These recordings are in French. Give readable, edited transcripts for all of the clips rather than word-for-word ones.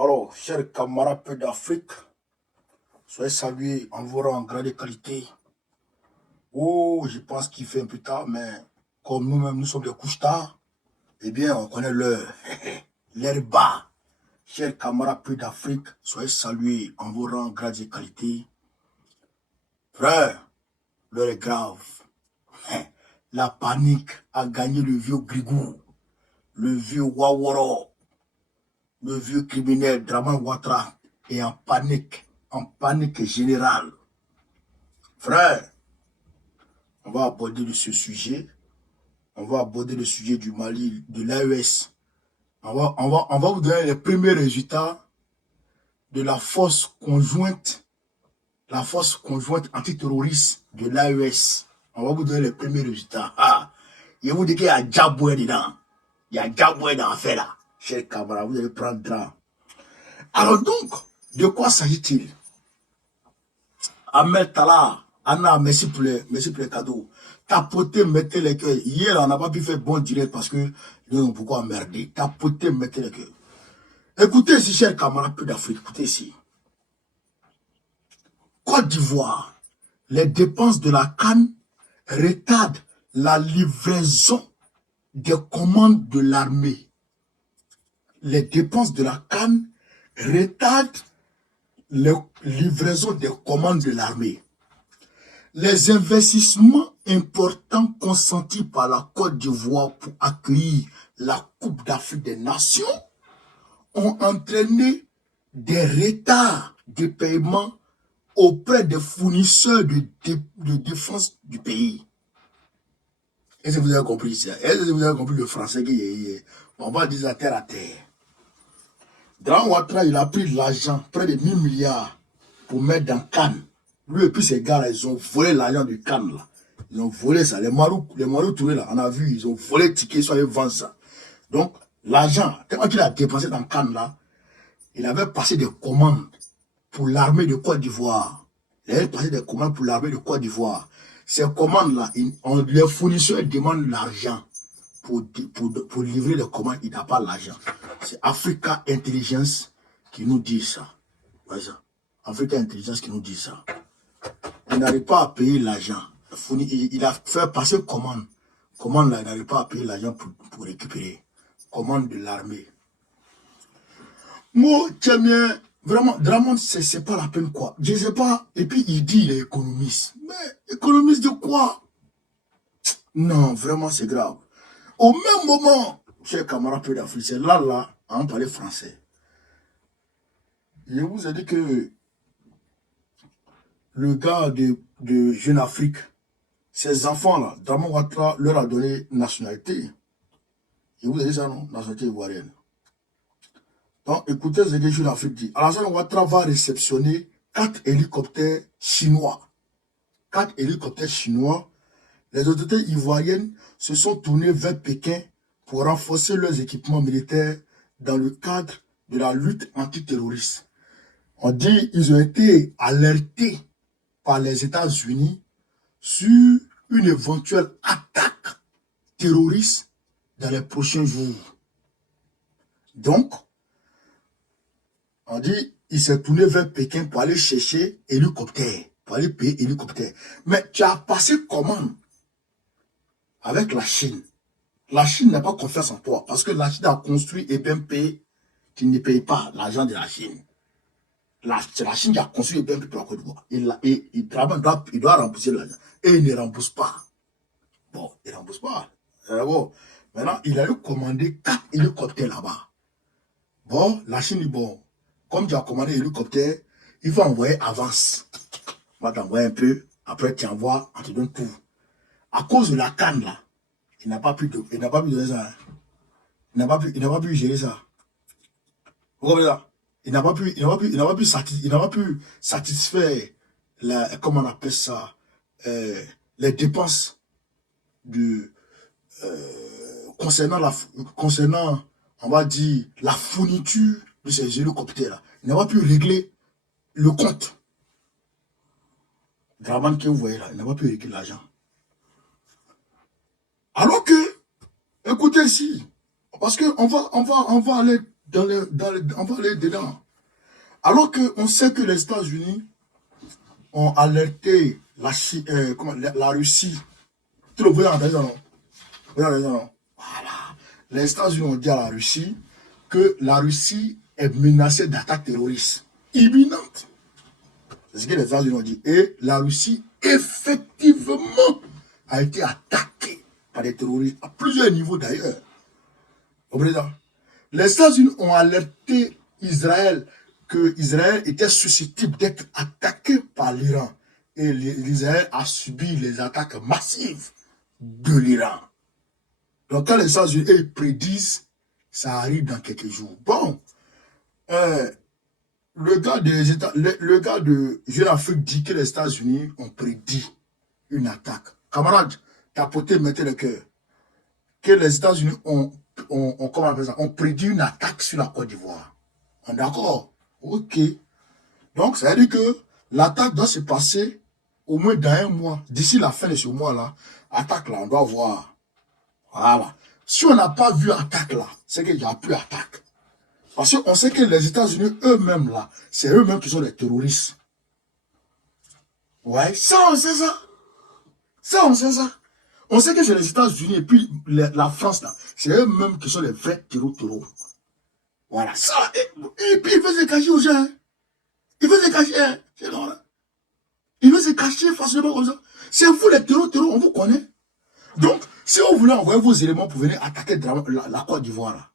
Alors, chers camarades peu d'Afrique, soyez salués en vos rangs en grande qualité. Oh, je pense qu'il fait un peu tard, mais comme nous-mêmes, nous sommes des couches tard, eh bien, on connaît l'heure. L'air bas. Chers camarades peu d'Afrique, soyez salués en vos rangs en grande qualité. Frère, l'heure est grave. La panique a gagné le vieux Grigou, le vieux Waworo, le vieux criminel Draman Ouattara est en panique générale. Frère, on va aborder ce sujet. On va aborder le sujet du Mali, de l'AES. On va vous donner les premiers résultats de la force conjointe antiterroriste de l'AES. On va vous donner les premiers résultats. Ah, je vous dis qu'il y a Djaboué dedans. Il y a Djaboué dans l'affaire là. Chers camarades, vous allez prendre drap. Alors donc, de quoi s'agit-il? Ahmed Tala, Anna, merci pour les cadeaux. Tapoter, mettez les cœurs. Hier, on n'a pas pu faire bon direct parce que nous, pourquoi emmerder? Tapoter, mettez les cœurs. Écoutez ici, chers camarades peu d'Afrique, écoutez ici. Côte d'Ivoire, les dépenses de la CAN retardent la livraison des commandes de l'armée. Les dépenses de la CAN retardent la livraison des commandes de l'armée. Les investissements importants consentis par la Côte d'Ivoire pour accueillir la Coupe d'Afrique des Nations ont entraîné des retards de paiement auprès des fournisseurs de défense du pays. Est-ce que vous avez compris ça? Est-ce que vous avez compris le français qui est? On va dire à terre. Draman Ouattara, il a pris de l'argent, près de 1000 milliards, pour mettre dans Cannes. Lui et puis ces gars-là, ils ont volé l'argent du Cannes, là. Ils ont volé ça. Les marous tournés, là, on a vu, ils ont volé le ticket, ils ont vendu ça. Donc, l'argent, tellement qu'il a dépensé dans Cannes, là, il avait passé des commandes pour l'armée de Côte d'Ivoire. Il avait passé des commandes pour l'armée de Côte d'Ivoire. Ces commandes-là, les fournisseurs demandent l'argent pour livrer les commandes, il n'a pas l'argent. C'est Africa Intelligence qui nous dit ça. Ouais, ça. Africa Intelligence qui nous dit ça. Il n'arrive pas à payer l'argent. Il a fait passer commande. Commande là, il n'arrive pas à payer l'argent pour récupérer. Commande de l'armée. Moi, tiens bien, vraiment, Draman, c'est pas la peine quoi. Je ne sais pas. Et puis il dit il est économiste. Mais économiste de quoi? Non, vraiment c'est grave. Au même moment, chers camarades peu d'Afrique, c'est là, on parlait français. Je vous ai dit que le gars de Jeune Afrique, ces enfants-là, Draman Ouattara leur a donné nationalité. Je vous ai dit ça, non? Nationalité ivoirienne. Donc, écoutez ce que Jeune Afrique dit. Alassane Ouattara va réceptionner 4 hélicoptères chinois. 4 hélicoptères chinois. Les autorités ivoiriennes se sont tournées vers Pékin pour renforcer leurs équipements militaires dans le cadre de la lutte antiterroriste. On dit qu'ils ont été alertés par les États-Unis sur une éventuelle attaque terroriste dans les prochains jours. Donc, on dit qu'il s'est tourné vers Pékin pour aller chercher hélicoptère, pour aller payer hélicoptère. Mais tu as passé comment avec la Chine? La Chine n'a pas confiance en toi parce que la Chine a construit et bien payé, tu ne payes pas l'argent de la Chine. C'est la Chine qui a construit et bien payé pour la Côte d'Ivoire. Il doit rembourser l'argent. Et il ne rembourse pas. Bon, il ne rembourse pas. Bon. Maintenant, il a eu commandé 4 hélicoptères là-bas. Bon, la Chine dit, bon, comme tu as commandé l'hélicoptère, il faut envoyer avance. On va t'envoyer un peu, après tu envoies, on te donne tout. À cause de la canne là, il n'a pas pu donner ça. Hein. Il n'a pas pu gérer ça. Vous comprenez ça? Il n'a pas pu satisfaire comment on appelle ça, les dépenses de concernant, on va dire, la fourniture de ces hélicoptères-là. Il n'a pas pu régler le compte. Draman que vous voyez là, il n'a pas pu régler l'argent. Alors que, écoutez ici, parce qu'on va aller on va aller dedans. Alors qu'on sait que les États-Unis ont alerté la Russie. Tu le vois en raison, non? Voilà. Les États-Unis ont dit à la Russie que la Russie est menacée d'attaques terroristes imminentes. C'est ce que les États-Unis ont dit. Et la Russie, effectivement, a été attaquée par des terroristes à plusieurs niveaux d'ailleurs. Au président. Les États-Unis ont alerté Israël que Israël était susceptible d'être attaqué par l'Iran. Et l'Israël a subi les attaques massives de l'Iran. Donc quand les États-Unis prédisent, ça arrive dans quelques jours. Bon, le gars de Jeune Afrique dit que les États-Unis ont prédit une attaque. Camarade, tapotez, mettez le cœur. Que les États-Unis ont prédit une attaque sur la Côte d'Ivoire. D'accord? Ok. Donc, ça veut dire que l'attaque doit se passer au moins dans un mois. D'ici la fin de ce mois-là, attaque là, on doit voir. Voilà. Si on n'a pas vu attaque là, c'est qu'il n'y a plus attaque. Parce qu'on sait que les États-Unis eux-mêmes là, c'est eux-mêmes qui sont les terroristes. Ouais, ça on sait ça. Ça on sait ça. On sait que c'est les États-Unis et puis la France là, c'est eux-mêmes qui sont les vrais terroristes. Voilà, ça. Et puis il veut se cacher aux gens. Hein. Il veut se cacher. Hein. C'est non là. Il veut se cacher facilement comme ça. C'est vous les terroristes, on vous connaît. Donc, si vous voulez envoyer vos éléments pour venir attaquer la Côte d'Ivoire là,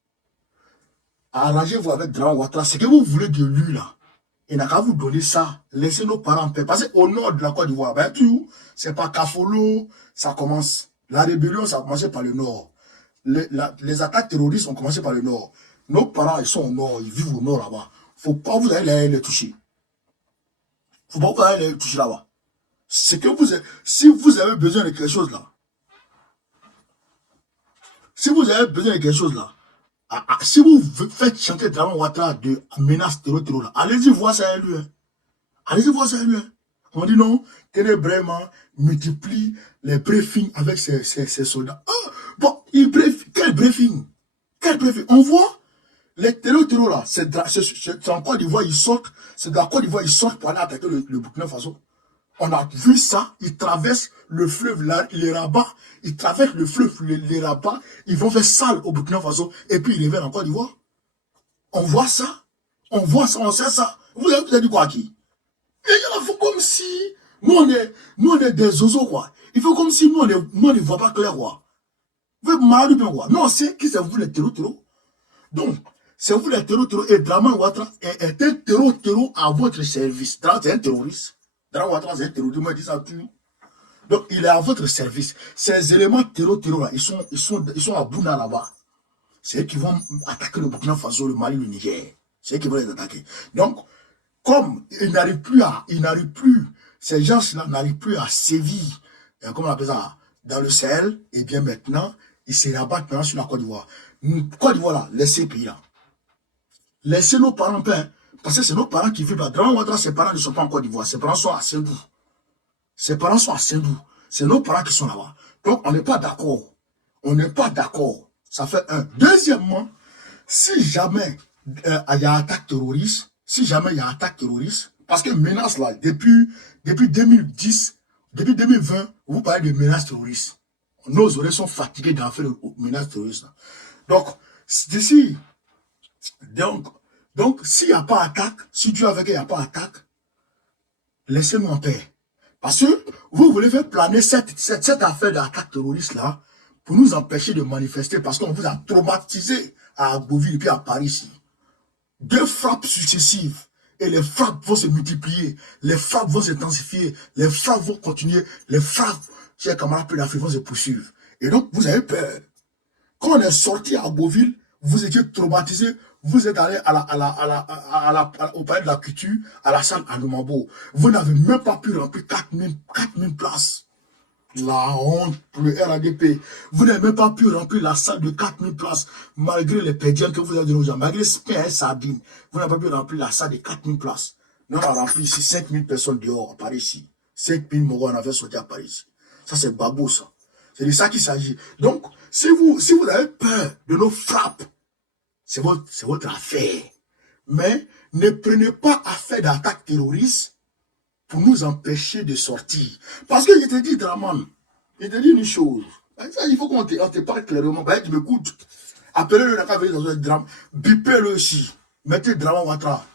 arrangez-vous avec Draman Ouattara, ce que vous voulez de lui là. Il n'a qu'à vous donner ça. Laissez nos parents en paix. Parce qu'au nord de la Côte d'Ivoire, ben tout, c'est pas Kafolo, ça commence. La rébellion, ça a commencé par le nord. Les attaques terroristes ont commencé par le nord. Nos parents, ils sont au nord, ils vivent au nord là-bas. Faut pas vous aller les toucher. Faut pas vous aller les toucher là-bas. C'est que si vous avez besoin de quelque chose là, si vous avez besoin de quelque chose là, si vous faites chanter Draman Ouattara de menace terror là, allez-y voir ça à lui. Hein. Allez-y voir ça à lui. Hein. On dit non, Téné vraiment multiplie les briefings avec ses soldats. Ah, bon, quel briefing? Quel briefing? On voit les terror là, c'est en Côte d'Ivoire, ils sortent, c'est de la Côte d'Ivoire, ils sortent pour aller attaquer le Burkina Faso. On a vu ça, ils traversent le fleuve, les Rabat, ils traversent le fleuve, les Rabat, ils vont faire sale au Burkina Faso, et puis ils reviennent en Côte d'Ivoire. On voit ça, on sait ça. Vous avez dit quoi à qui? Et il faut comme si, nous on est des zozos, quoi. Il faut comme si nous on ne voit pas clair, quoi. Vous voyez, mal bien, quoi. Non, c'est qui c'est vous les terreaux. Donc, c'est vous les terreaux, et Draman Ouattara est un terreau à votre service. C'est un terroriste. Draman Ouattara, c'est un terroriste, moi, je dis ça tout. Donc, il est à votre service. Ces éléments terreau là, ils sont à Bouna là-bas. C'est eux qui vont attaquer le Burkina Faso, le Mali, le Niger. C'est eux qui vont les attaquer. Donc, comme ils n'arrivent plus, ces gens-là n'arrivent plus à sévir, comment on appelle ça, dans le Sahel, et bien maintenant, ils se rabattent maintenant sur la Côte d'Ivoire. Côte d'Ivoire là, laissez pays là. Laissez nos parents en paix, hein, parce que c'est nos parents qui vivent là. Draman Ouattara, ses parents ne sont pas en Côte d'Ivoire, ses parents sont à Saint-Dou. Ses parents sont à Saint-Dou. C'est nos parents qui sont là-bas. Donc, on n'est pas d'accord. On n'est pas d'accord. Ça fait un. Deuxièmement, si jamais il y a attaque terroriste, parce que menace là, depuis 2010, depuis 2020, vous parlez de menaces terroristes. Nos oreilles sont fatiguées d'en faire de menaces terroristes. Donc, d'ici, donc, s'il n'y a pas attaque, si Dieu a fait qu'il n'y a pas attaque, laissez-nous en paix. Parce que vous voulez faire planer cette affaire d'attaque terroriste là pour nous empêcher de manifester parce qu'on vous a traumatisé à Agboville et puis à Paris ici. 2 frappes successives et les frappes vont se multiplier, les frappes vont s'intensifier, les frappes vont continuer, les frappes, chers camarades d'Afrique, vont se poursuivre. Et donc, vous avez peur. Quand on est sorti à Agboville, vous étiez traumatisé, vous êtes allé au palais de la culture, à la salle à Lumambo. Vous n'avez même pas pu remplir 4000 places. La honte pour le RADP. Vous n'avez même pas pu remplir la salle de 4000 places, malgré les pédiens que vous avez donnés aux gens, malgré pain et sardines. Vous n'avez pas pu remplir la salle de 4000 places. Nous, on a rempli ici 5000 personnes dehors à Paris ici. 5000 morts, on avait sorti à Paris ici. Ça, c'est babou, ça. C'est de ça qu'il s'agit. Donc, si vous avez peur de nos frappes, c'est votre affaire. Mais ne prenez pas affaire d'attaque terroriste pour nous empêcher de sortir. Parce que je te dis, Draman, je te dis une chose. Il faut qu'on te parle clairement. Tu m'écoutes. Appelez-le dans un drame. Bipez-le ici. Mettez Draman Ouattara.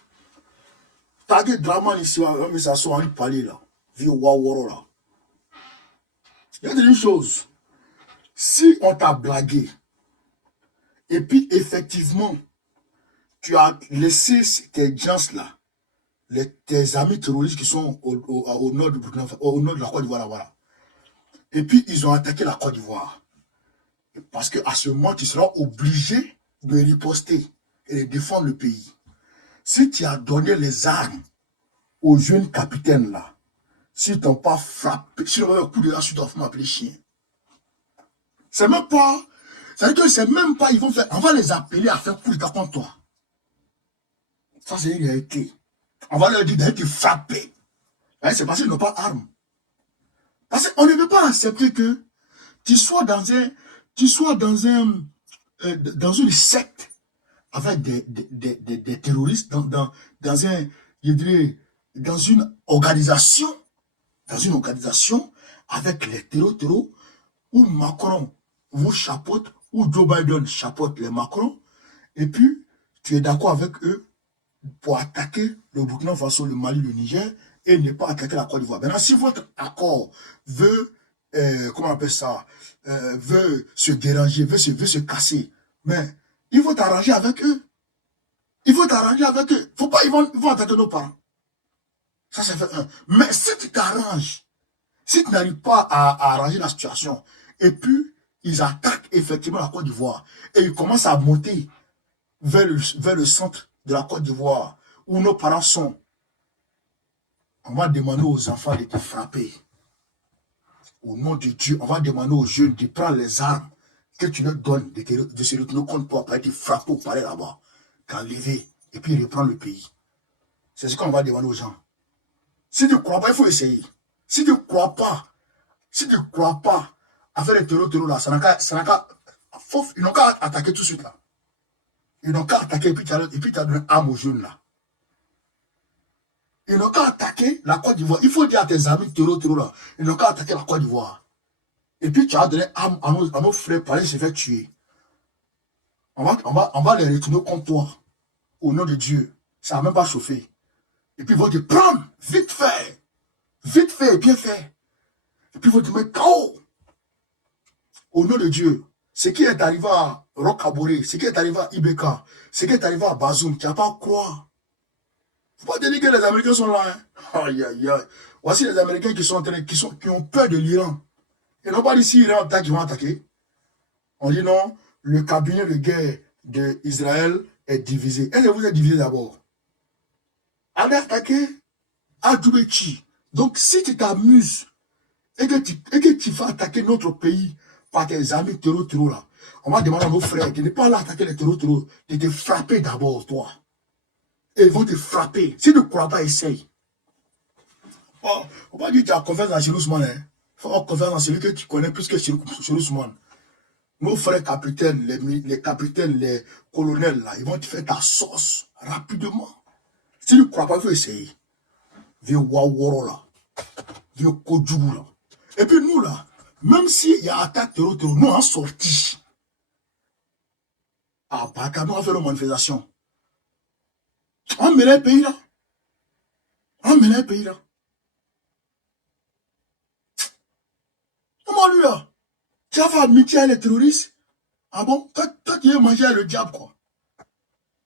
Taguez Draman ici. Mais ça soit en parler là. Vieux Waworo là. Il y a une chose. Si on t'a blagué, et puis effectivement, tu as laissé tes gens-là, tes amis terroristes qui sont au nord du Burkina Faso, au nord de la Côte d'Ivoire, voilà. Et puis, ils ont attaqué la Côte d'Ivoire. Parce qu'à ce moment, tu seras obligé de riposter et de défendre le pays. Si tu as donné les armes aux jeunes capitaines là, s'ils t'ont pas frappé, si on a un coup de là, tu dois m'appeler chien. C'est même pas, c'est-à-dire que c'est même pas, ils vont faire, on va les appeler à faire coup d'état contre toi. Ça, c'est une réalité. On va leur dire d'aller te frapper. C'est parce qu'ils n'ont pas d'armes. Parce qu'on ne veut pas accepter que tu sois dans une secte avec des terroristes, dans une organisation avec les terroristes, où Macron vous chapeaute, où Joe Biden chapeaute les Macron, et puis tu es d'accord avec eux pour attaquer le Burkina Faso, le Mali, le Niger, et ne pas attaquer la Côte d'Ivoire. Maintenant, si votre accord veut, comment on appelle ça, veut se déranger, veut se casser, mais il faut t'arranger avec eux. Il faut t'arranger avec eux. Faut pas, ils vont attaquer nos parents. Ça, c'est fait un. Mais si tu t'arranges, si tu n'arrives pas à arranger la situation, et puis ils attaquent effectivement la Côte d'Ivoire, et ils commencent à monter vers le centre de la Côte d'Ivoire, où nos parents sont, on va demander aux enfants de te frapper. Au nom de Dieu, on va demander aux jeunes de prendre les armes que tu leur donnes, de se retourner contre toi, pour être frappé ou parler là-bas, t'enlever, et puis reprendre le pays. C'est ce qu'on va demander aux gens. Si tu ne crois pas, il faut essayer. Si tu ne crois pas, à faire les terreaux là, ils n'ont qu'à attaquer tout de suite là. Ils n'ont qu'à attaquer, et puis tu as donné une arme aux jeunes là. Ils n'ont qu'à attaquer la Côte d'Ivoire. Il faut dire à tes amis terreaux là, ils n'ont qu'à attaquer la Côte d'Ivoire. Et puis tu as donné arme à nos frères pour aller se faire tuer. On va les retourner contre toi. Au nom de Dieu. Ça n'a même pas chauffé. Et puis ils vont te prendre, vite fait et bien fait. Et puis ils vont te mettre KO. Au nom de Dieu. Ce qui est arrivé à Rokaboré, ce qui est arrivé à Ibeka, ce qui est arrivé à Bazoum, tu n'as pas à croire. Il ne faut pas te dire que les Américains sont là. Hein. Aïe, aïe, aïe. Voici les Américains qui ont peur de l'Iran. Ils n'ont pas dit si l'Iran attaque, ils vont attaquer. On dit non, le cabinet de guerre d'Israël est divisé. Est-ce que vous êtes divisé d'abord? Allez attaquer Adoubechi. Donc, si tu t'amuses et que tu vas attaquer notre pays par tes amis terreaux là, on va demander à nos frères de ne pas aller attaquer les terreaux, de te frapper d'abord, toi. Et ils vont te frapper. Si tu ne crois pas, essaye. Oh, on va dire que tu as confiance dans Cyrus Ousmane. Il faut avoir confiance dans celui que tu connais plus que Cyrus Ousmane. Nos frères capitaines, les capitaines, les colonels, là, ils vont te faire ta sauce rapidement. Si tu ne crois pas, il faut essayer. Vieux Waworo, là. Vieux Kodjougou, là. Et puis nous, là, même s'il y a attaque terreau, nous, on sorti. Ah, Baka, nous, on fait une manifestation. On met les pays, là. Comment lui, là? Tu as fait amitié avec les terroristes? Ah bon? Toi, tu veux manger avec le diable, quoi.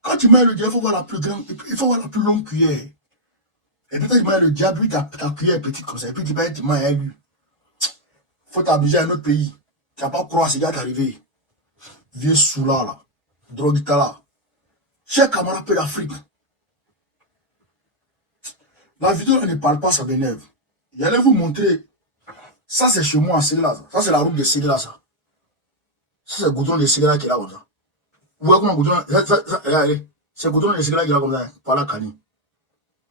Quand tu manges le diable, il faut voir la plus longue cuillère. Et puis, quand tu manges le diable, lui, ta cuillère est petite comme ça. Et puis, tu manges avec lui. Il faut t'amuser à un autre pays. Tu n'as pas croire à ce qui est arrivé. Vieux soula, là. Droguita, là. Chers camarades peu d'Afrique. La vidéo, elle ne parle pas, ça m'énerve. J'allais vous montrer. Ça, c'est chez moi, c'est là. Ça, c'est la route de Ségla, ça. Ça, c'est le goudron de Ségla qui est là, comme ça. Vous voyez comment le goudron... Regardez. C'est le goudron de Ségla qui est là, comme ça. Par la Cani.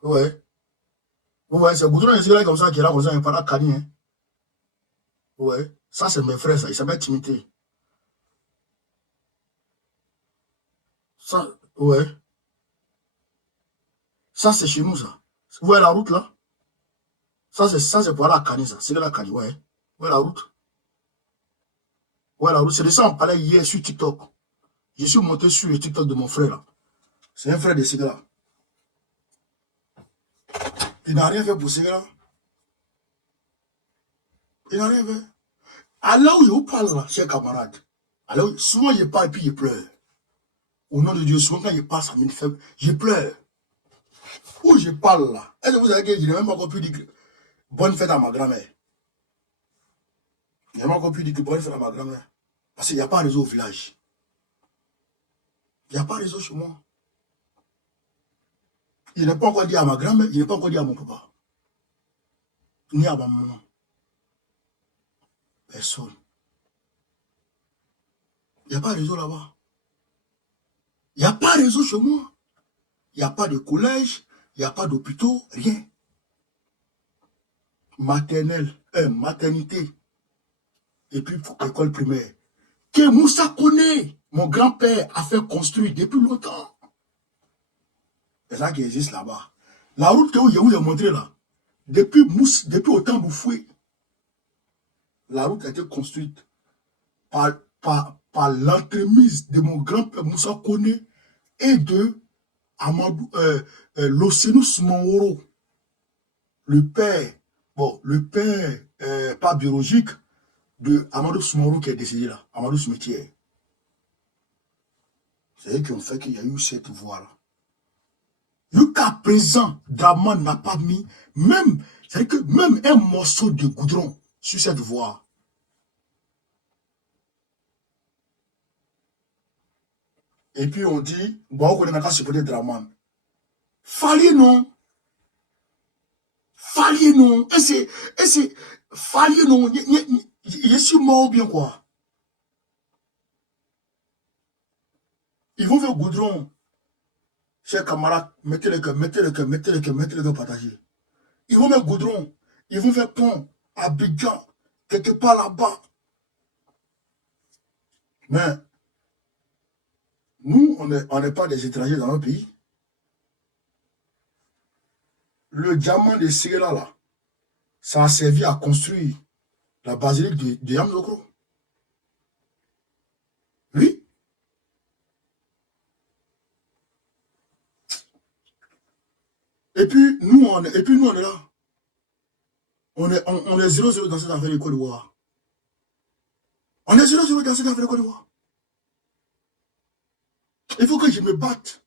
Vous voyez? Vous voyez, c'est le goudron de Ségla comme ça qui est là, comme ça. Par la Cani, hein. Vous voyez? Ça, c'est mes frères, ça. Ils s'appellent Timité. Ça, ouais. Ça, c'est chez nous, ça. Vous voyez la route, là? Ça, c'est pour aller à Cani, ça. C'est la Cani, ouais. Vous voyez la route? Ouais, la route. C'est de ça, on parlait hier sur TikTok. Je suis monté sur le TikTok de mon frère, là. C'est un frère de Ségala. Il n'a rien fait pour Ségala. Il n'a rien fait. À là où je vous parle, là, chers camarades, alors, souvent, je parle et puis je pleure. Au nom de Dieu, souvent, quand je passe à mine faible, je pleure. Où je parle, là. Est-ce que vous savez que je n'ai même pas encore pu dire bonne fête à ma grand-mère? Je n'ai même pas encore pu dire bonne fête à ma grand-mère. Parce qu'il n'y a pas de réseau au village. Il n'y a pas de réseau chez moi. Il n'est pas encore dit à ma grand-mère, il n'est pas encore dit à mon papa. Ni à ma maman. Personne. Il n'y a pas de réseau là-bas. Il n'y a pas de réseau chez moi. Il n'y a pas de collège, il n'y a pas d'hôpitaux, rien. Maternelle, maternité, et puis école primaire. Que Moussa connaît, mon grand-père a fait construire depuis longtemps. C'est ça qui existe là-bas. La route que je vous ai montré là, depuis au temps Boufoué, la route a été construite par l'entremise de mon grand-père Moussa Kone et de Amadou Losenus Monoro, le père, pas biologique de Amadou Soumarou qui est décédé là, Amadou Smetier. C'est eux qui ont fait qu'il y a eu cette voie-là. Jusqu'à présent, Draman n'a pas mis c'est-à-dire que même un morceau de goudron sur cette voie. Et puis on dit, bon, on n'a qu'à supporter Draman. Fallait non. Fallait non. Et c'est, fallait non. Je suis mort bien quoi. Ils vont faire goudron. Chers camarades, mettez le cœur, partagez. Ils vont mettre goudron. Ils vont faire pont à Abidjan, quelque part là-bas. Mais nous, on n'est pas des étrangers dans notre pays. Le diamant de Ségala, là, ça a servi à construire la basilique de Yamoussoukro. Oui. Et puis, nous, on est là. On est 0-0 dans cette affaire de Côte d'Ivoire. On est 0-0 dans cette affaire de Côte d'Ivoire. Il faut que je me batte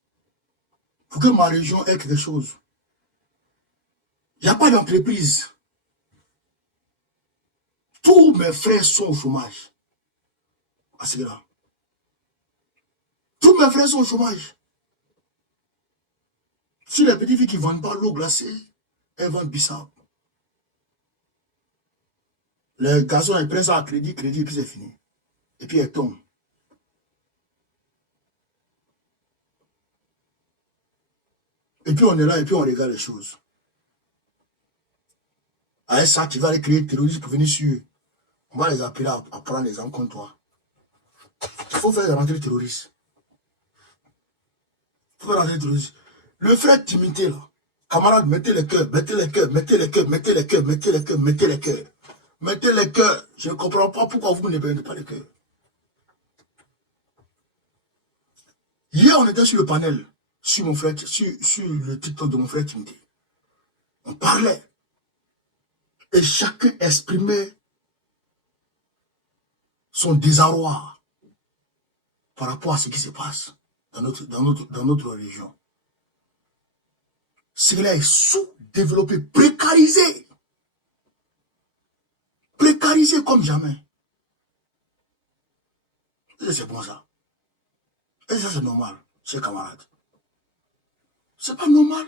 pour que ma région ait quelque chose. Il n'y a pas d'entreprise. Tous mes frères sont au chômage. À Ségala. Tous mes frères sont au chômage. Si les petites filles qui ne vendent pas l'eau glacée, elles vendent bissap. Les garçons, ils prennent ça à crédit, et puis c'est fini. Et puis elles tombent. Et puis on est là, et puis on regarde les choses. Avec ça, tu vas aller créer des terroristes pour venir sur eux. On va les appeler à prendre les armes contre toi. Il faut faire rentrer les terroristes. Il faut faire rentrer les terroristes. Le frère Timité, là, camarades, mettez les cœurs, mettez les cœurs, mettez les cœurs, mettez les cœurs, mettez les cœurs, mettez les cœurs. Mettez les cœurs. Je ne comprends pas pourquoi vous ne mettez pas les cœurs. Hier, on était sur le panel, sur mon frère, sur le TikTok de mon frère Timité. On parlait. Et chacun exprimait son désarroi par rapport à ce qui se passe dans notre région. Cela est sous-développé, précarisé. Précarisé comme jamais. Et c'est bon ça. Et ça c'est normal, chers camarades. C'est pas normal.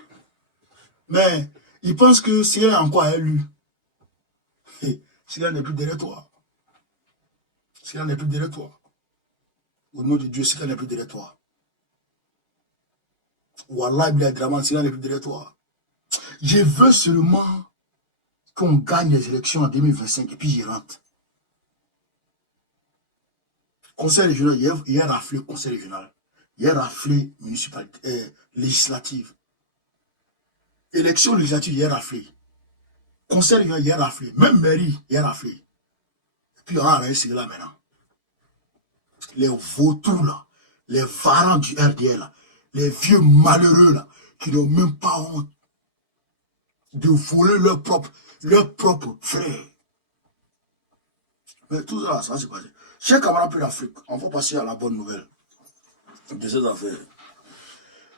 Mais ils pensent que Cela est encore élu. Cela n'est plus derrière toi. Cela n'est plus derrière toi. Au nom de Dieu, Cela n'est plus derrière toi. Wallah, il y a Draman, Cela n'est plus derrière toi. Je veux seulement qu'on gagne les élections en 2025 et puis j'y rentre. Conseil régional, il y a raflé conseil régional. il y a raflé législative. Élection législative, il y a raflé. Conseil, il y a raflé. Même mairie, il y a raflé. Et puis on a arrêté là maintenant. Les vautours là, les varans du RDL là, les vieux malheureux là, qui n'ont même pas honte de voler leur propre frère. Mais tout ça, ça s'est passé. Chers camarades de l'Afrique, on va passer à la bonne nouvelle de cette affaire.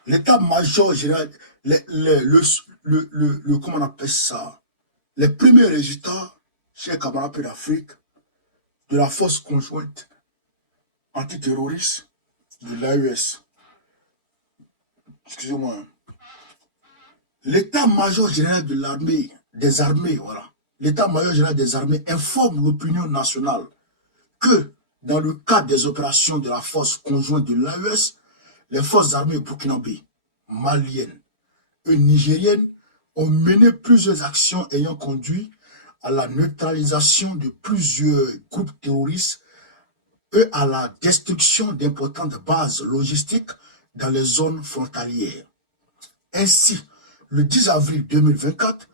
L'état-major général, comment on appelle ça, les premiers résultats, chers camarades de l'Afrique, de la force conjointe antiterroriste de l'AES. Excusez-moi. L'état-major général de l'armée, des armées, voilà. L'état-major général des armées informe l'opinion nationale que dans le cadre des opérations de la force conjointe de l'AES, les forces armées burkinabées, maliennes et nigériennes ont mené plusieurs actions ayant conduit à la neutralisation de plusieurs groupes terroristes et à la destruction d'importantes bases logistiques dans les zones frontalières. Ainsi, le 10 avril 2024,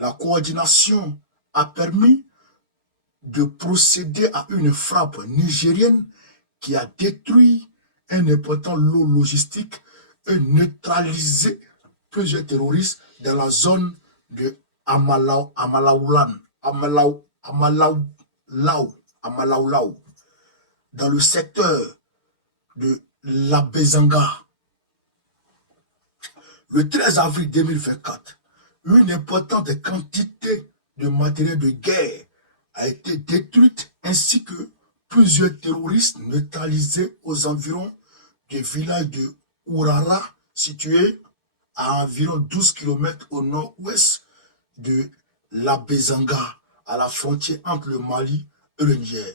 la coordination a permis de procéder à une frappe nigérienne qui a détruit un important lot logistique et neutralisé plusieurs terroristes dans la zone de Amalaoulau, dans le secteur de Labezanga. Le 13 avril 2024, une importante quantité de matériel de guerre a été détruite ainsi que plusieurs terroristes neutralisés aux environs du village de Ourara, situé à environ 12 km au nord-ouest de Labezanga, à la frontière entre le Mali et le Niger.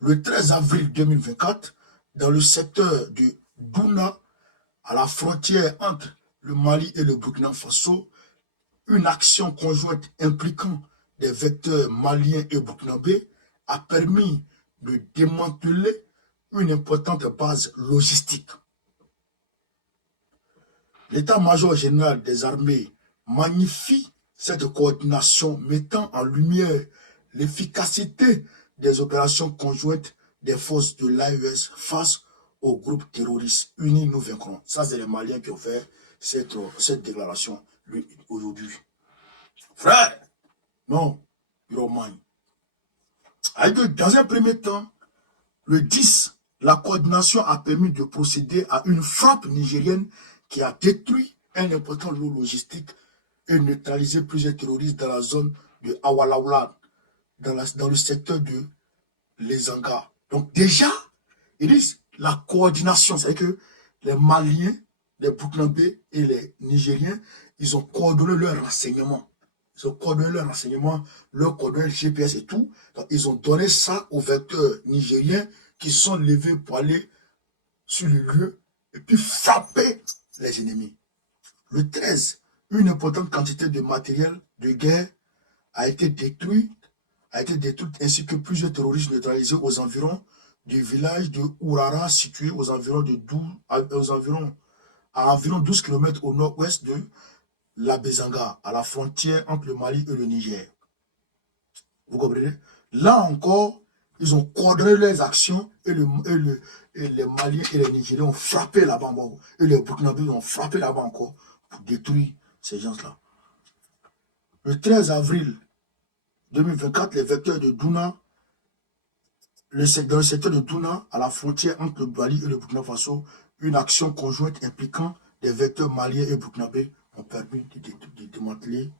Le 13 avril 2024, dans le secteur de Douna, à la frontière entre le Mali et le Burkina Faso, une action conjointe impliquant des vecteurs maliens et burkinabés a permis de démanteler une importante base logistique. L'état-major général des armées magnifie cette coordination, mettant en lumière l'efficacité des opérations conjointes des forces de l'AES face au groupe terroriste. Unis, nous vaincrons. Ça, c'est les Maliens qui ont fait cette déclaration aujourd'hui. Frère, non, Romain. Dans un premier temps, le 10, la coordination a permis de procéder à une frappe nigérienne qui a détruit un important lot logistique et neutralisé plusieurs terroristes dans la zone de Awalaoulan, dans le secteur de Lezanga. Donc déjà, ils disent la coordination, c'est-à-dire que les Maliens, les Burkinabés et les Nigériens, ils ont coordonné leurs renseignements. Ils ont coordonné leurs renseignements, leurs coordonnées GPS et tout. Donc, ils ont donné ça aux vecteurs nigériens qui sont levés pour aller sur le lieu et puis frapper les ennemis. Le 13, une importante quantité de matériel de guerre a été détruite ainsi que plusieurs terroristes neutralisés aux environs du village de Ourara, situé aux environs de à environ 12 km au nord-ouest de Labezanga, à la frontière entre le Mali et le Niger. Vous comprenez? Là encore, ils ont coordonné leurs actions et les Maliens et les Nigériens ont frappé là-bas. Et les Burkinabés ont frappé là-bas encore pour détruire ces gens-là. Le 13 avril 2024, les vecteurs de Douna, dans le secteur de Douna, à la frontière entre le Mali et le Burkina Faso, une action conjointe impliquant des vecteurs maliens et burkinabés ont permis de démanteler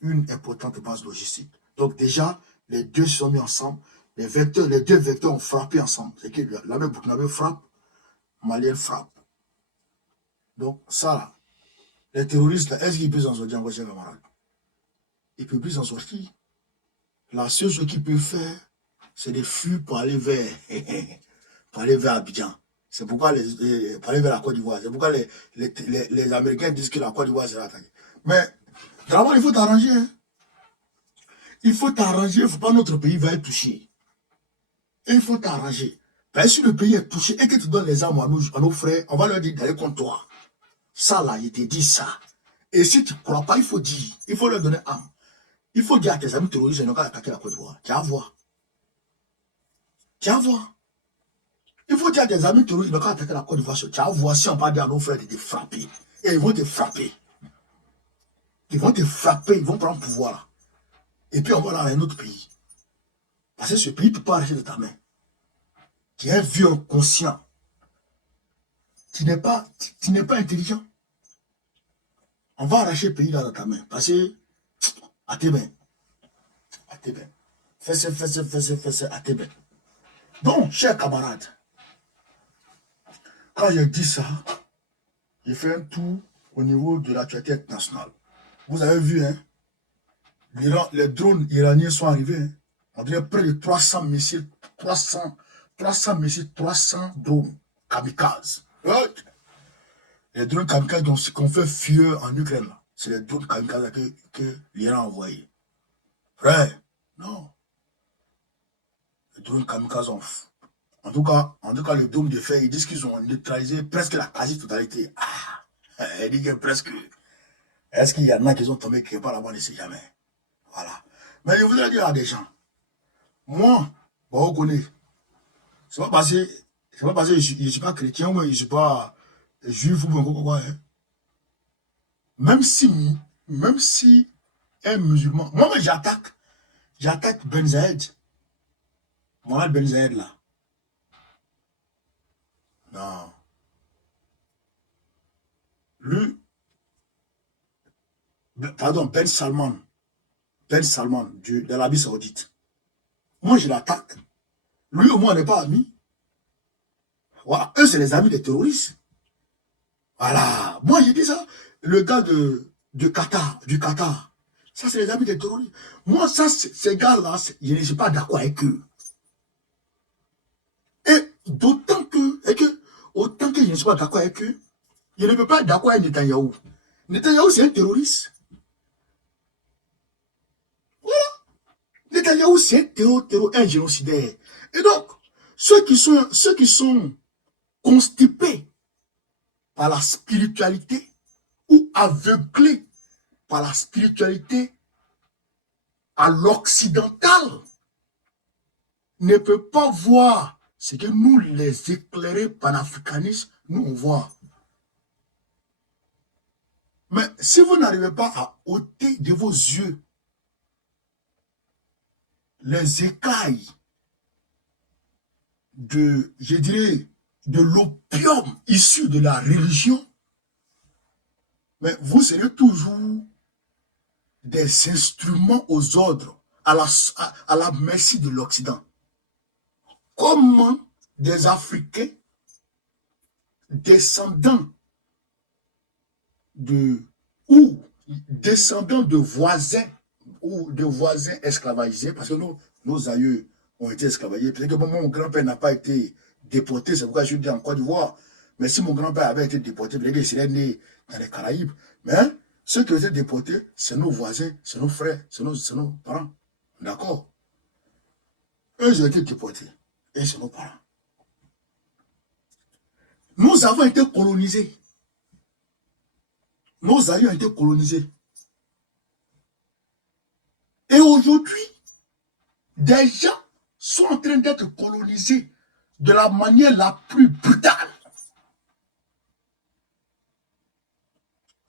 une importante base logistique. Donc déjà, les deux se sont mis ensemble. Les deux vecteurs ont frappé ensemble. C'est que l'armée burkinabé frappe, malien frappe. Donc ça, les terroristes, est-ce qu'ils peuvent en sortir en chers camarades? Ils peuvent plus en sortir. La seule chose qu'ils peuvent faire, c'est de fuir pour aller vers Abidjan. C'est pourquoi pour aller vers la Côte d'Ivoire. C'est pourquoi les Américains disent que la Côte d'Ivoire sera attaquée. Mais d'abord, il faut t'arranger. Hein. Il faut t'arranger. Il ne faut pas notre pays va être touché. Et il faut t'arranger. Ben, si le pays est touché et que tu donnes les armes à nos frères, on va leur dire d'aller contre toi. Ça là, il te dit ça. Et si tu ne crois pas, il faut dire, il faut leur donner arme. Il faut dire à tes amis terroristes, ils n'ont qu'à attaquer la Côte d'Ivoire. Tu vas voir. Tu vas voir. Il faut dire à tes amis terroristes, ils n'ont qu'à attaquer la Côte d'Ivoire. Tu vas voir si on va dire à nos frères de te frapper. Et ils vont te frapper. Ils vont te frapper, ils vont prendre le pouvoir là. Et puis on va dans un autre pays. Parce que ce pays ne peut pas arracher de ta main. Tu es un vieux inconscient. Tu n'es pas intelligent. On va arracher le pays là dans ta main. Parce que, à tes mains. À tes mains. Fais-ce, à tes mains. Donc, chers camarades, quand j'ai dit ça, j'ai fait un tour au niveau de l'actualité internationale. Vous avez vu, hein, les drones iraniens sont arrivés. Hein. On dirait près de 300 missiles, 300 missiles, 300 drones kamikazes. Right? Les drones kamikazes qu'on fait fureur en Ukraine, c'est les drones kamikazes que l'Iran a envoyés. Frère, non. Les drones kamikazes ont... En tout cas, le dôme de fer, ils disent qu'ils ont neutralisé presque la quasi-totalité. Ah, il dit que presque. Est-ce qu'il y en a qui sont tombés quelque part là-bas, on ne sait jamais. Voilà. Mais je voudrais dire à des gens, moi, bon, on connaît. C'est pas parce que je ne suis pas chrétien ou je ne suis pas juif ou quoi. Hein. Même si un musulman, moi j'attaque Ben Zayed. Mohamed Ben Zayed là. Non. Lui, pardon, Ben Salman de l'Arabie Saoudite. Moi, je l'attaque. Lui, au moins, n'est pas ami. Voilà. Eux, c'est les amis des terroristes. Voilà. Moi, j'ai dit ça. Le gars du Qatar. Ça, c'est les amis des terroristes. Moi, ça, ces gars-là, je ne suis pas d'accord avec eux. Et autant que je ne suis pas d'accord avec eux, je ne peux pas être d'accord avec Netanyahou. Netanyahou, c'est un terroriste. Voilà. Netanyahou, c'est un génocidaire. Et donc, ceux qui sont constipés par la spiritualité ou aveuglés par la spiritualité à l'occidental ne peut pas voir ce que nous, les éclairés panafricanistes, nous on voit. Mais si vous n'arrivez pas à ôter de vos yeux les écailles je dirais, de l'opium issu de la religion, mais vous serez toujours des instruments aux ordres, à la merci de l'Occident. Comment des Africains descendants de voisins ou de voisins esclavagisés, parce que nos aïeux ont été esclavagisés. Peut-être que mon grand-père n'a pas été déporté, c'est pourquoi je dis en Côte d'Ivoire. Mais si mon grand-père avait été déporté, peut-être qu'il serait né dans les Caraïbes. Mais ceux qui ont été déportés, c'est nos voisins, c'est nos frères, c'est nos parents. D'accord? Eux, ils ont été déportés. Et c'est nos parents. Nous avons été colonisés. Nos aïeux ont été colonisés. Et aujourd'hui, des gens sont en train d'être colonisés de la manière la plus brutale.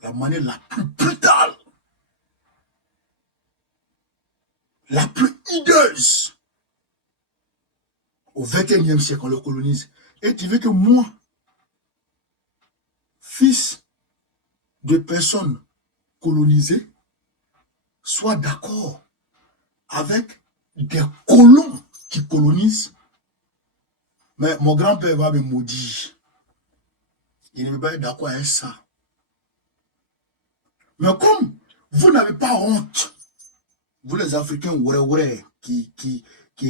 La manière la plus brutale. La plus hideuse. Au XXIe siècle, on le colonise. Et tu veux que moi, fils de personnes colonisées, sois d'accord avec des colons qui colonisent? Mais mon grand-père va me maudire. Il ne veut pas être d'accord avec ça. Mais comme vous n'avez pas honte, vous les Africains qui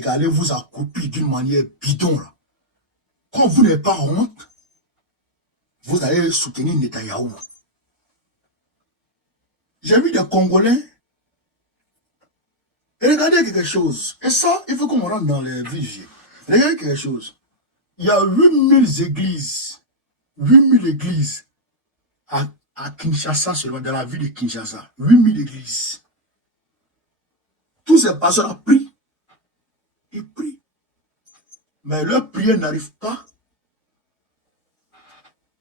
allez vous accroupir d'une manière bidon, là. Quand vous n'avez pas honte, vous allez soutenir Netanyahou. J'ai vu des Congolais. Et regardez quelque chose. Et ça, il faut qu'on rentre dans les vies. Regardez quelque chose. il y a 8000 églises. 8000 églises à Kinshasa seulement, dans la ville de Kinshasa. 8000 églises. Tous ces pasteurs ont prié. Ils prient. Mais leur prière n'arrive pas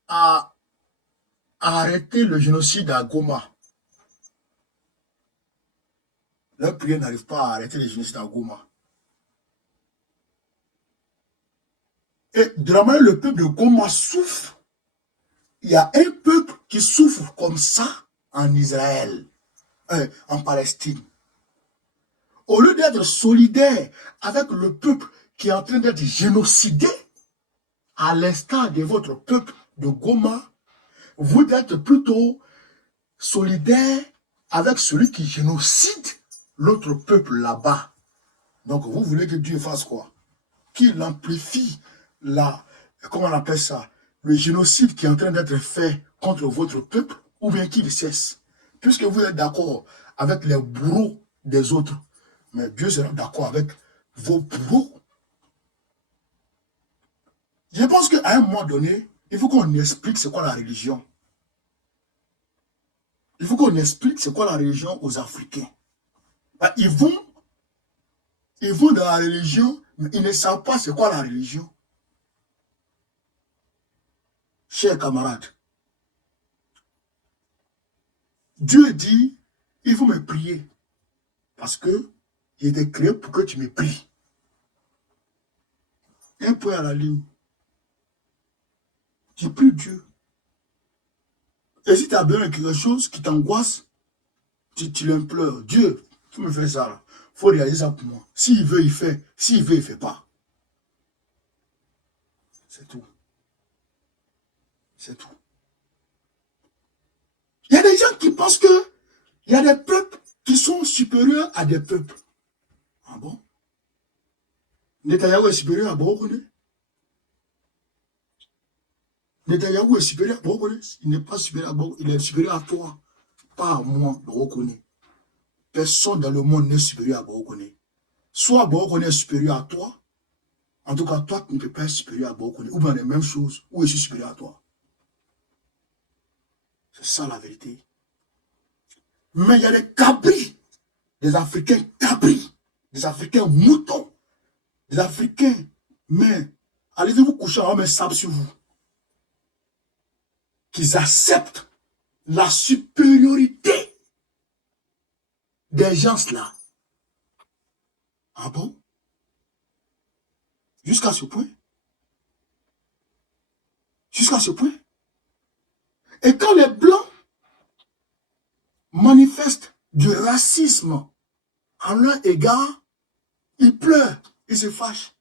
à arrêter le génocide à Goma. Leur prière n'arrive pas à arrêter le génocide à Goma. Et de la manière le peuple de Goma souffre, il y a un peuple qui souffre comme ça en Israël, en Palestine. Au lieu d'être solidaire avec le peuple qui est en train d'être génocidé, à l'instar de votre peuple de Goma, vous êtes plutôt solidaire avec celui qui génocide l'autre peuple là-bas. Donc vous voulez que Dieu fasse quoi? Qu'il amplifie comment on appelle ça, le génocide qui est en train d'être fait contre votre peuple, ou bien qu'il cesse. Puisque vous êtes d'accord avec les bourreaux des autres, mais Dieu sera d'accord avec vos bourreaux. Je pense qu'à un moment donné, il faut qu'on explique c'est quoi la religion. Il faut qu'on explique c'est quoi la religion aux Africains. Ils vont dans la religion, mais ils ne savent pas c'est quoi la religion. Chers camarades, Dieu dit, il faut me prier. Parce que j'ai été créé pour que tu me pries. Un point à la ligne. Tu pries Dieu. Et si tu as besoin de quelque chose qui t'angoisse, tu l'implores. Dieu, tu me fais ça. Il faut réaliser ça pour moi. S'il veut, il fait. S'il veut, il ne fait pas. C'est tout. C'est tout. Il y a des gens qui pensent que il y a des peuples qui sont supérieurs à des peuples. Ah bon? Netanyahou est supérieur à Borokone. Netanyahou est supérieur à Borokone. Il n'est pas supérieur à Borokone. Il est supérieur à toi. Pas à moi, Borokone. Personne dans le monde n'est supérieur à Borokone. Soit Borokone est supérieur à toi. En tout cas, toi, tu ne peux pas être supérieur à Borokone. Ou bien les mêmes choses. Ou je suis supérieur à toi. C'est ça la vérité. Mais il y a des cabris. Des Africains cabris. Des Africains moutons. Des Africains. Mais allez-y vous coucher, on met sable sur vous. Qu'ils acceptent la supériorité des gens là. Ah bon? Jusqu'à ce point? Jusqu'à ce point? Et quand les Blancs manifestent du racisme en leur égard, ils pleurent, ils se fâchent.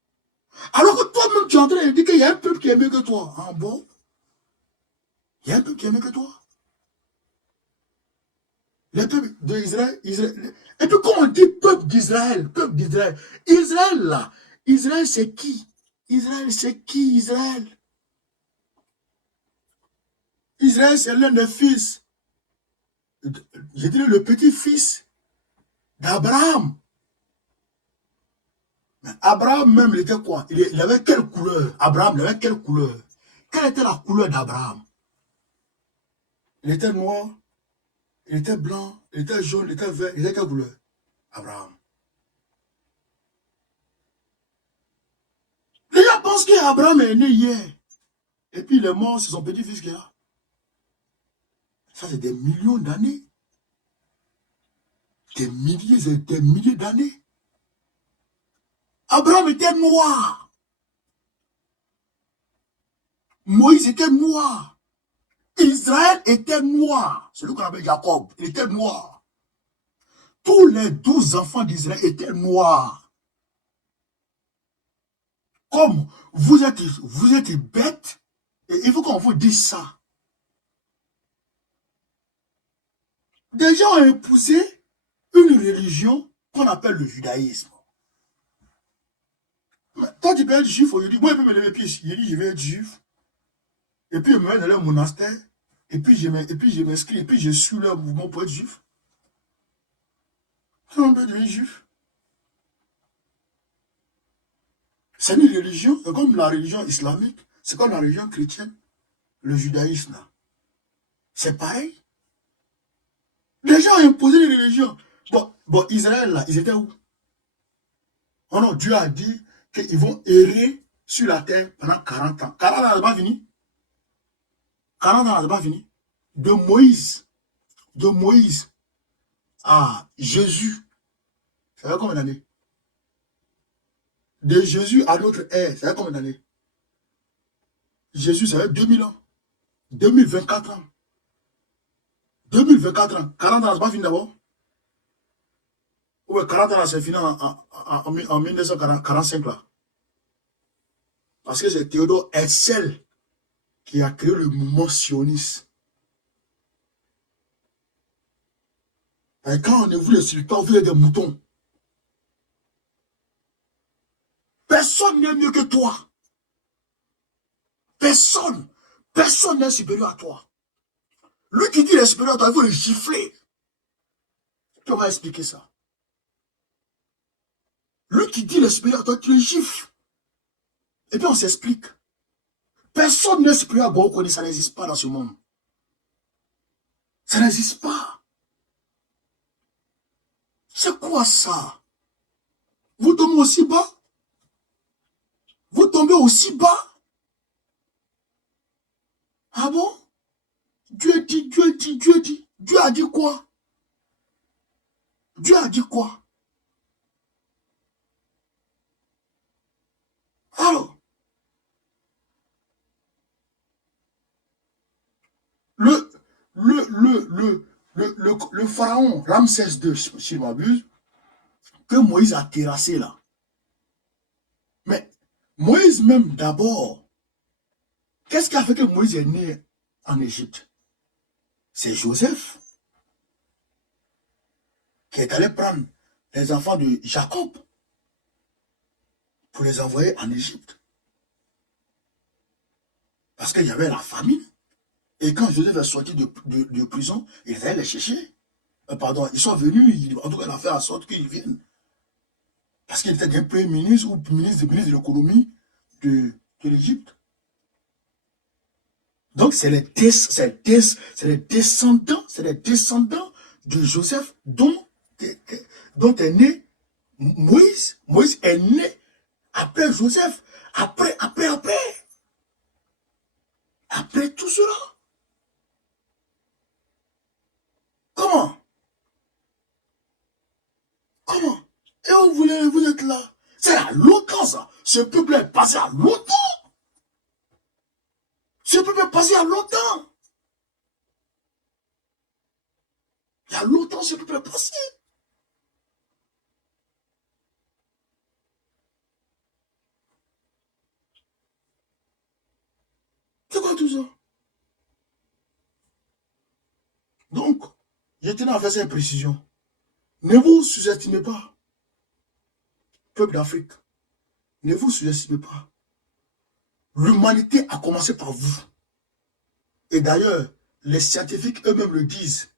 Alors que toi-même, tu es en train de dire qu'il y a un peuple qui est mieux que toi. Ah bon? Il y a un peuple qui est mieux que toi. Les peuples d'Israël, et puis quand on dit peuple d'Israël, Israël là, Israël c'est qui? Israël c'est qui Israël? Israël c'est l'un des fils, je dirais le petit-fils d'Abraham. Mais Abraham même, il était quoi? Il avait quelle couleur? Abraham, il avait quelle couleur? Quelle était la couleur d'Abraham? Il était noir, il était blanc, il était jaune, il était vert, il était quelle couleur? Abraham. Les gens pensent qu'Abraham est né hier. Et puis il est mort, c'est son petit-fils qui est là. Ça, c'est des millions d'années. Des milliers et des milliers d'années. Abraham était noir. Moïse était noir. Israël était noir. Celui qu'on appelle Jacob, il était noir. Tous les 12 enfants d'Israël étaient noirs. Comme vous êtes bêtes, et il faut qu'on vous dise ça. Des gens ont épousé une religion qu'on appelle le judaïsme. Mais quand tu peux être juif, il dit, moi, je peux me lever les pieds. Il dit, je vais être juif. Et puis, je me mets dans leur monastère. Et puis, je m'inscris. Et puis, je suis leur mouvement pour être juif. On peut devenir juif. C'est une religion, c'est comme la religion islamique, c'est comme la religion chrétienne, le judaïsme. C'est pareil. Les gens ont imposé les religions. Bon, Israël, là, ils étaient où? Oh non, Dieu a dit qu'ils vont errer sur la terre pendant 40 ans. 40 ans, c'est pas fini. 40 ans, c'est pas fini. De Moïse à Jésus, ça fait combien d'années? De Jésus à notre ère, ça fait combien d'années? Jésus, ça fait 2000 ans. 2024 ans. 2024 ans. 40 ans, c'est pas fini d'abord? Ouais, 40 ans, c'est fini en 1945 là. Parce que c'est Théodore Herzl qui a créé le mouvement sioniste. Et quand on est vous les sultans, vous êtes des moutons. Personne n'est mieux que toi. Personne. Personne n'est supérieur à toi. Lui qui dit qu'il est supérieur à toi, il faut le gifler. Tu vas expliquer ça. Lui qui dit qu'il est supérieur à toi, tu le gifles. Et puis on s'explique. Personne n'est supérieur à Boko, ça n'existe pas dans ce monde. Ça n'existe pas. C'est quoi ça? Vous tombez aussi bas? Vous tombez aussi bas? Ah bon? Dieu dit, Dieu dit, Dieu dit. Dieu a dit quoi? Dieu a dit quoi? Alors, le pharaon Ramsès II, si je m'abuse, que Moïse a terrassé là. Mais Moïse même d'abord, qu'est-ce qui a fait que Moïse est né en Égypte? C'est Joseph qui est allé prendre les enfants de Jacob pour les envoyer en Égypte. Parce qu'il y avait la famine. Et quand Joseph est sorti de prison, il est allé les chercher. Pardon, ils sont venus, en tout cas, il a fait en sorte qu'ils viennent. Parce qu'il était bien premier ministre ou ministre de l'économie de l'Égypte. Donc, c'est les descendants de Joseph dont est né Moïse. Moïse est né après Joseph. Après tout cela. Comment? Comment? Et vous êtes là. C'est à longtemps ça. Ce peuple est passé à longtemps. Ce peuple est passé à longtemps. Il y a longtemps ce peuple est passé. C'est quoi tout ça? Donc, je tenais à faire cette précision. Ne vous sous-estimez pas, peuple d'Afrique. Ne vous sous-estimez pas. L'humanité a commencé par vous. Et d'ailleurs, les scientifiques eux-mêmes le disent.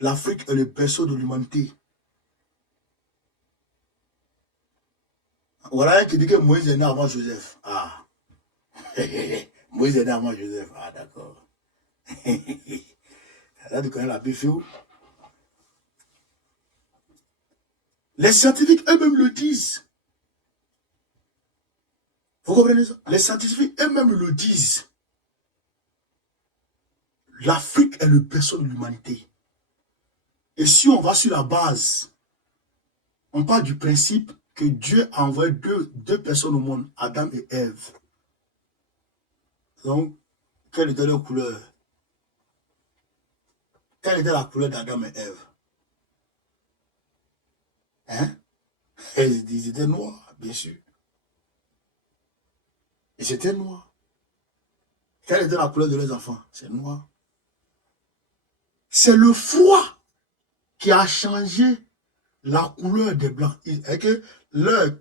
L'Afrique est le berceau de l'humanité. Voilà un qui dit que Moïse est né avant Joseph. Ah. Moïse est né avant Joseph. Ah, d'accord. Là, tu connais la BFO. Les scientifiques eux-mêmes le disent. Vous comprenez ça? Les scientifiques eux-mêmes le disent. L'Afrique est le berceau de l'humanité. Et si on va sur la base, on part du principe que Dieu a envoyé deux personnes au monde, Adam et Ève. Donc, quelle était leur couleur? Quelle était la couleur d'Adam et Ève? Hein? Ils étaient noirs, bien sûr. Ils étaient noirs. Quelle était la couleur de leurs enfants? C'est noir. C'est le froid qui a changé la couleur des blancs. Et que leur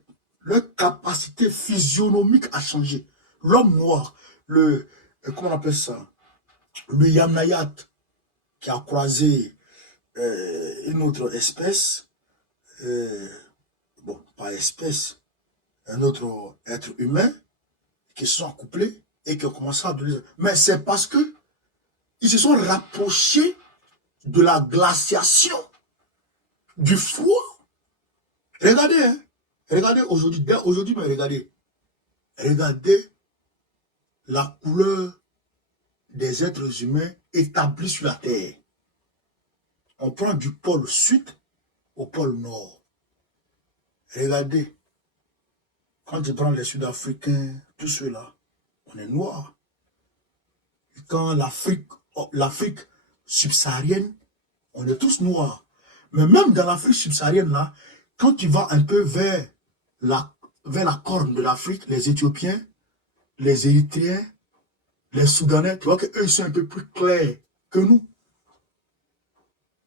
capacité physionomique a changé. L'homme noir, comment on appelle ça? Le Yamnayat, qui a croisé une autre espèce, bon, pas espèce, un autre être humain qui se sont accouplés et qui ont commencé à donner. Mais c'est parce que ils se sont rapprochés de la glaciation, du froid. Regardez, hein. Regardez aujourd'hui, dès aujourd'hui, mais regardez. Regardez la couleur des êtres humains établis sur la Terre. On prend du pôle sud au pôle nord. Regardez, quand tu prends les Sud-Africains, tous ceux-là, on est noirs. Quand l'Afrique subsaharienne, on est tous noirs. Mais même dans l'Afrique subsaharienne, là, quand tu vas un peu vers la corne de l'Afrique, les Éthiopiens, les Érythréens, les Soudanais, tu vois qu'eux, ils sont un peu plus clairs que nous.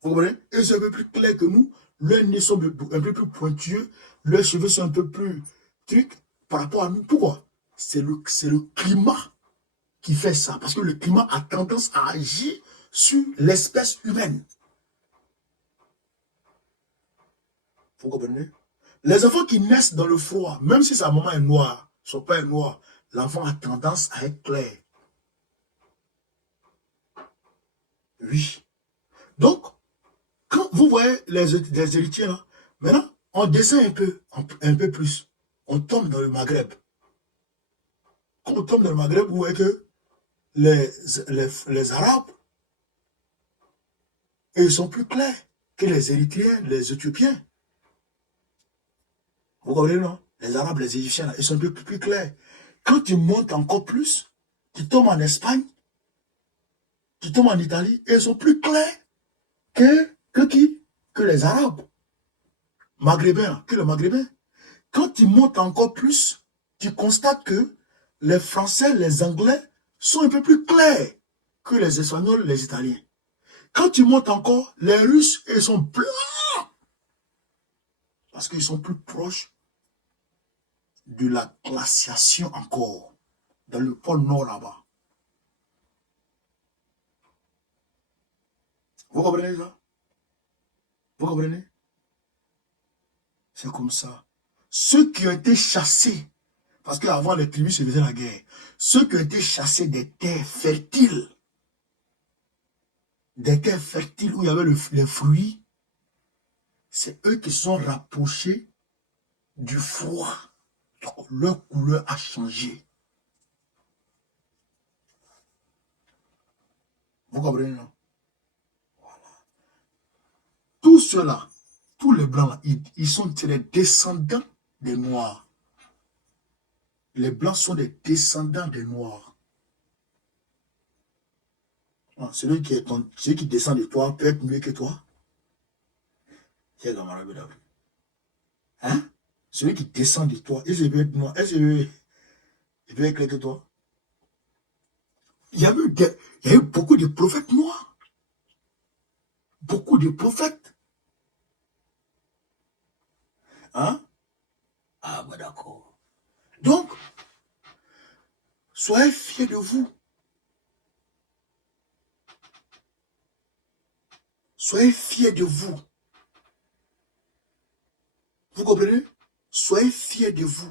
Vous comprenez? Eux, ils sont un peu plus clairs que nous. Leurs nez sont un peu plus pointueux. Leurs cheveux sont un peu plus trucs par rapport à nous. Pourquoi? C'est le climat qui fait ça. Parce que le climat a tendance à agir sur l'espèce humaine. Vous comprenez? Les enfants qui naissent dans le froid, même si sa maman est noire, son père est noir, l'enfant a tendance à être clair. Oui. Donc, quand vous voyez les héritiers là, maintenant, on descend un peu plus. On tombe dans le Maghreb. Quand on tombe dans le Maghreb, vous voyez que les Arabes, ils sont plus clairs que les Érythréens, les Éthiopiens. Vous comprenez, non? Les Arabes, les Égyptiens, là, ils sont un peu plus clairs. Quand tu montes encore plus, tu tombes en Espagne, tu tombes en Italie, et ils sont plus clairs que qui? Que les Arabes. Maghrébins, que les Maghrébins. Quand tu montes encore plus, tu constates que les Français, les Anglais sont un peu plus clairs que les Espagnols, les Italiens. Quand tu montes encore, les Russes, ils sont blancs. Parce qu'ils sont plus proches de la glaciation encore, dans le pôle Nord là-bas. Vous comprenez ça? Vous comprenez? C'est comme ça. Ceux qui ont été chassés, parce qu'avant les tribus se faisaient la guerre, ceux qui ont été chassés des terres fertiles où il y avait les fruits, c'est eux qui sont rapprochés du froid. Donc, leur couleur a changé. Vous comprenez, non? Voilà. Tout cela, tous les blancs, là, ils sont les descendants des noirs. Les blancs sont des descendants des noirs. Celui qui descend de toi peut être mieux que toi. C'est comme hein? Celui qui descend de toi, il peut être noir. Est-ce qu'il peut être clair que toi? Il y a eu beaucoup de prophètes noirs. Beaucoup de prophètes. Hein? Ah, bah d'accord. Donc, soyez fiers de vous. Soyez fiers de vous. Vous comprenez? Soyez fiers de vous.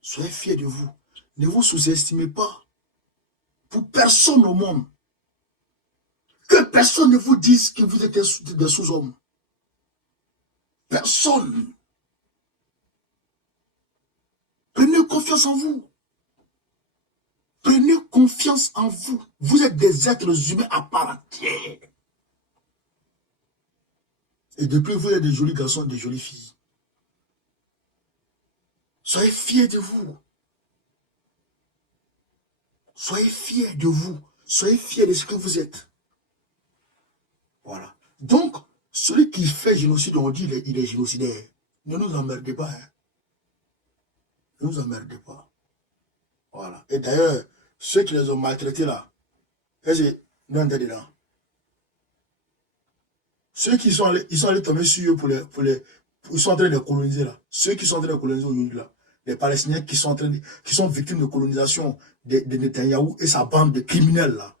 Soyez fiers de vous. Ne vous sous-estimez pas. Pour personne au monde. Que personne ne vous dise que vous êtes des sous-hommes. Personne. Prenez confiance en vous. Prenez confiance en vous. Vous êtes des êtres humains à part entière. Et depuis, vous êtes des jolis garçons, des jolies filles. Soyez fiers de vous. Soyez fiers de vous. Soyez fiers de ce que vous êtes. Voilà. Donc, celui qui fait génocide, on dit il est génocidaire. Ne nous emmerdez pas. Hein. Ne nous emmerdez pas. Voilà. Et d'ailleurs, ceux qui les ont maltraités là, non, dedans. Ceux qui sont allés tomber sur eux ils sont en train de les coloniser là. Ceux qui sont en train de coloniser aujourd'hui là, les Palestiniens qui sont victimes de colonisation de Netanyahou et sa bande de criminels là.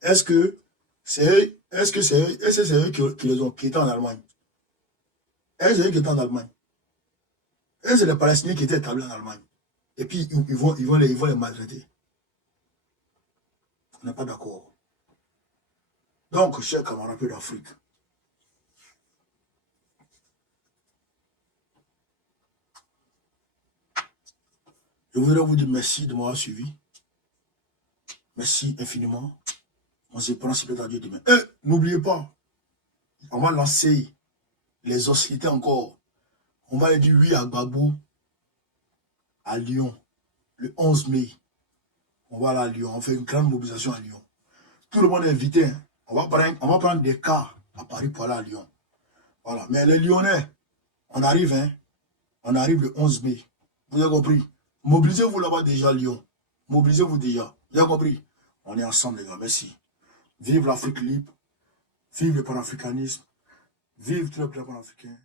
Est-ce que c'est eux qui les ont quittés en Allemagne? Elles qui étaient en Allemagne. Et c'est les Palestiniens qui étaient établis en Allemagne. Et puis, ils vont les maltraiter. On n'est pas d'accord. Donc, chers camarades d'Afrique, je voudrais vous dire merci de m'avoir suivi. Merci infiniment. On se prend peut-être à Dieu demain. Et n'oubliez pas, on va lancer les hostilités encore. On va aller dire oui à Gbagbo, à Lyon, le 11 mai. On va aller à Lyon. On fait une grande mobilisation à Lyon. Tout le monde est invité. Hein. On va prendre des cas à Paris pour aller à Lyon. Voilà. Mais les Lyonnais, on arrive, hein. On arrive le 11 mai. Vous avez compris? Mobilisez-vous là-bas déjà à Lyon. Mobilisez-vous déjà. Vous avez compris? On est ensemble, les gars. Merci. Vive l'Afrique libre. Vive le panafricanisme. Vive tout le peuple panafricain.